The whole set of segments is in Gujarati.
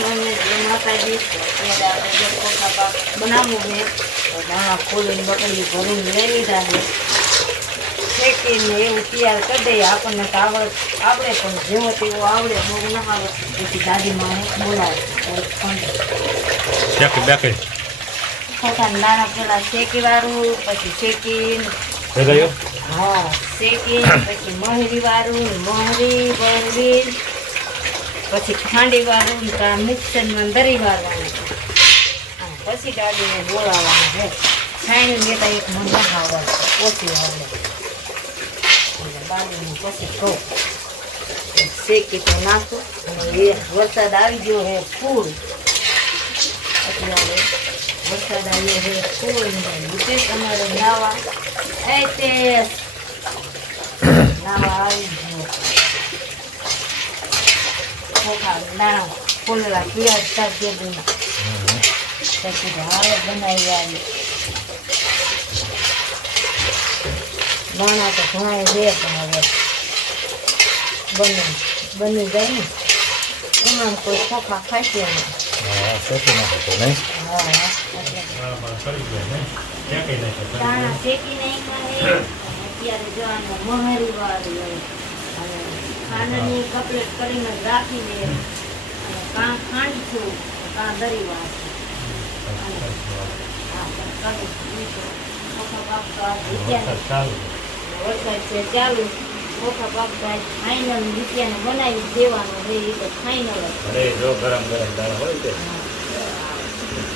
જય માતાજી અત્યારે આપણે જે ચોખા પાક બનાવવું છે તો દાણા ખોલીને બકડી ભરીને લઈ લીધા છે. શેકીને એવું તૈયાર કરી દઈએ. આપણને તો આવડ પણ જેવો તેવો આવડે બહુ ના આવડે પછી બોલાવે. ત્યારે પણ બેકી બેકી. ચોખાના દાણા પેલા શેકી વાળું પછી શેકી હા. શેકી પછી મહરી વાળું મહરી બરવી પછી ખાંડી વાળું ને કા મિક્સરમાં દરી વાળવાનું અને પછી દાદીને બોલાવવાનું છે. છાણી લેતા એક મન ના આવડે ઓછી આવડે એટલે દાદીને પછી કહું શેકી તો નાખું, અને એ વરસાદ આવી ગયો છે ફૂલ. અત્યારે વરસાદ આવ્યો છે ફૂલ, ને લીધે તમારે નાવા. એ તે નાવા આવી ગયો. ચોખા દાણા બનાવી દાણા તો ઘણા હવે બને બની જાય ને એમાં કોઈ ચોખા ખાશે નહીં નહીં નહીં દાણા શેકી નાખ્યા અત્યારે જો આને વાળી ખાંડની કપલેટ કરીને રાખીને કાં ખાંડ છું કાં દરી ચાલુ. વરસાદ છે ચાલુ. ચોખા પાક તો ફાઇનલ વિદ્યાને બનાવી દેવાનું છે એ તો ફાઇનલ અરે જો ગરમ ગરમ દાળ હોય તે.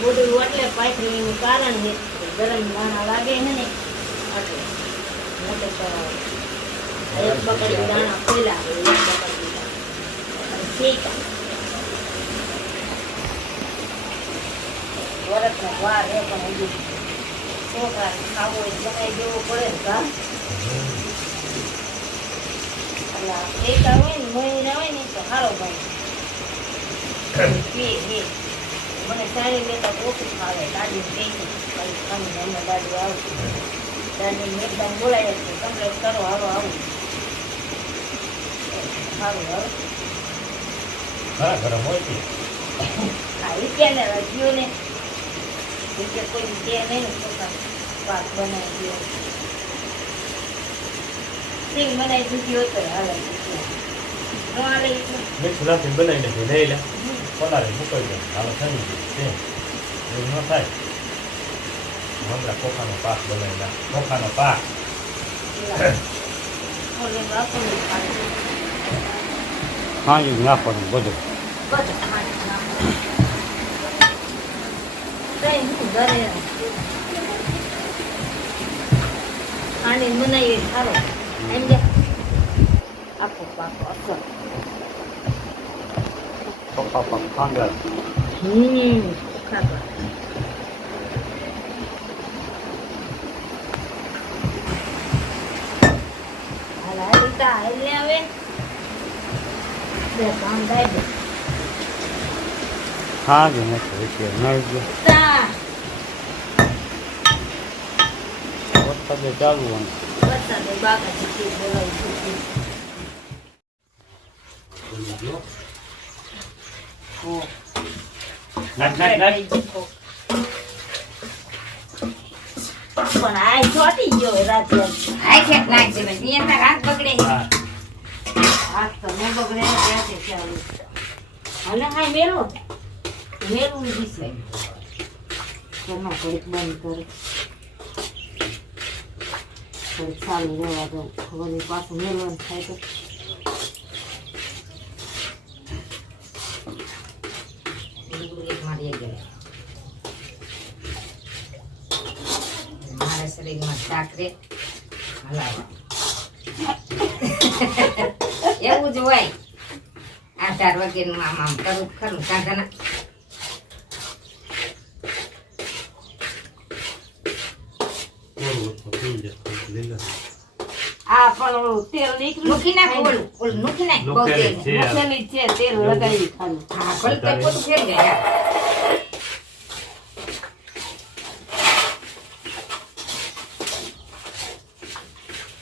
બધું એટલે પાથરીનું કારણ છે ગરમ દાણા લાગે ને એટલે મોટે તો એક દેવું પડે? એટલે આ હોય ને, મોયરા હોય ને તો સારો બને પીએ પીએ મને સારી લેતા ઓછું ખાવે દાદી કહીને મારી ખાલી અમે દાદી આવતી દાદી એકદમ બોલાય કમ્પ્લેટ કરો હારો આવું. હા. ગરમ હોય તે. આ વિદ્યાને રજ્યો ને. વિદ્યા કોઈ વિદ્યા નહીં પાક બનાવી દો સિંગ બનાવી દીધી હોય તો હાલે ન એટલે નાખી બનાવી નાખી લઈ લે પલાળી મૂકી દે હાલો થઈ ગયું છે એવું ન થાય. હમણાં ચોખાનો પાક બનાવી નાખ ચોખાનો પાક એ નાખવાનું બધું. ખાંડી બનાવીએ સારો એમ કે આખો પાકો અસર ચોખા પાક ખાંડા હમ હાલ હાલ ઈતા હાલ ને હવે. હા જ નથી એટલે નળ જો તા વરસાદે ચાલુ હોય નાખ નાખ નાખ પણ આ ચોટી ગયો રાતે આય ખેત નિયતના હાથ બગડે હા હાથ તો ન બગડે ને ત્યાંથી ચાલુ અને હા મેળો મેલું દીશે ઘરમાં ઘડીક બંધ કરે. ઘડીક ચાલુ રહેવા દો ખબર નહીં, પાછું મેલવાનું થાય તો. મારા શરીરમાં સાકરે હલાવવા એવું જ હોય. આધાર વગેરેનું આમ આમ કરું ખરું સાધના. આ પણ ઓલું તેલ નીકળ્યું. મૂકી નાખ ઓલું ઓલું મૂકી નાખ. બહુ તેલ મૂકેલી છે. તેલ લગાવી ખાલી. હા ભલે તે પોતું ફેર યાર મૂકેલી છે એમ ધોઈને મૂકી વાળી હાલ તને ખલે ખલે વાયરીમાં ખલે વાયરી. લાવો ઈ લાવો આ પોતું. એમાં ક્યાં નાખ? હમ, હું છે, કરી દઉં. પડવું જોઈએ ને પડતું જ નથી સોડા ના ઉભરાય. ઈશ્વર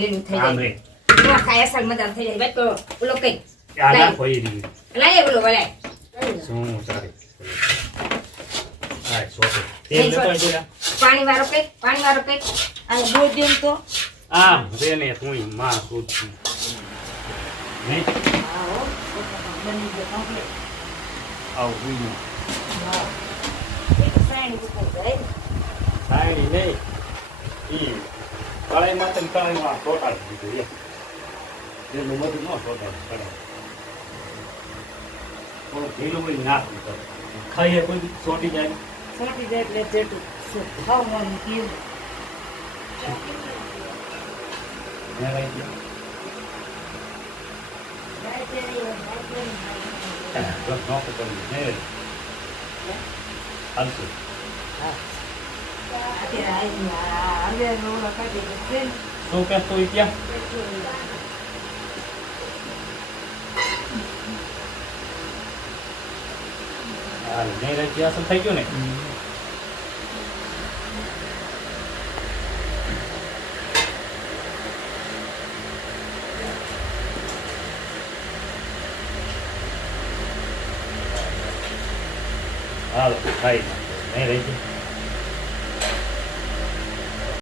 ફટાફટ થઈ જાય. રે નો અસલ મજાનું થઈ જાય. બેટ તો ઓલો કઈ? આ લાય. નાખો લાય ઓલો વલાય શું સારી હા સોતે તેલ લેતો જરા. પાણી વાળો કઈ? પાણી વાળો કઈ આ બોધ્યું તો? આમ રે ને તું માં. નહીં હા? હો, બની ગયો કમ્પ્લીટ આવું હા. એક સાઈડ ઉપર ને. નહીં. કળાઈમાં તો કળાઈમાં ચોટાડી દીધું એ. એનું બધું ન ચોટાડી કળાઈ થોડું ઢીલું હોય ને ખાઈએ કોઈ ચોટી જાય. છોટી જાય એટલે જેટલું ખાવાનું પીવું ને રહી જાય. બસ નોખું કરી હાલશે. અત્યારે શું કે તું ત્યાં? હાલ નહીં થઈ ગયું ને? હાલ ખાઈ નહીં રહી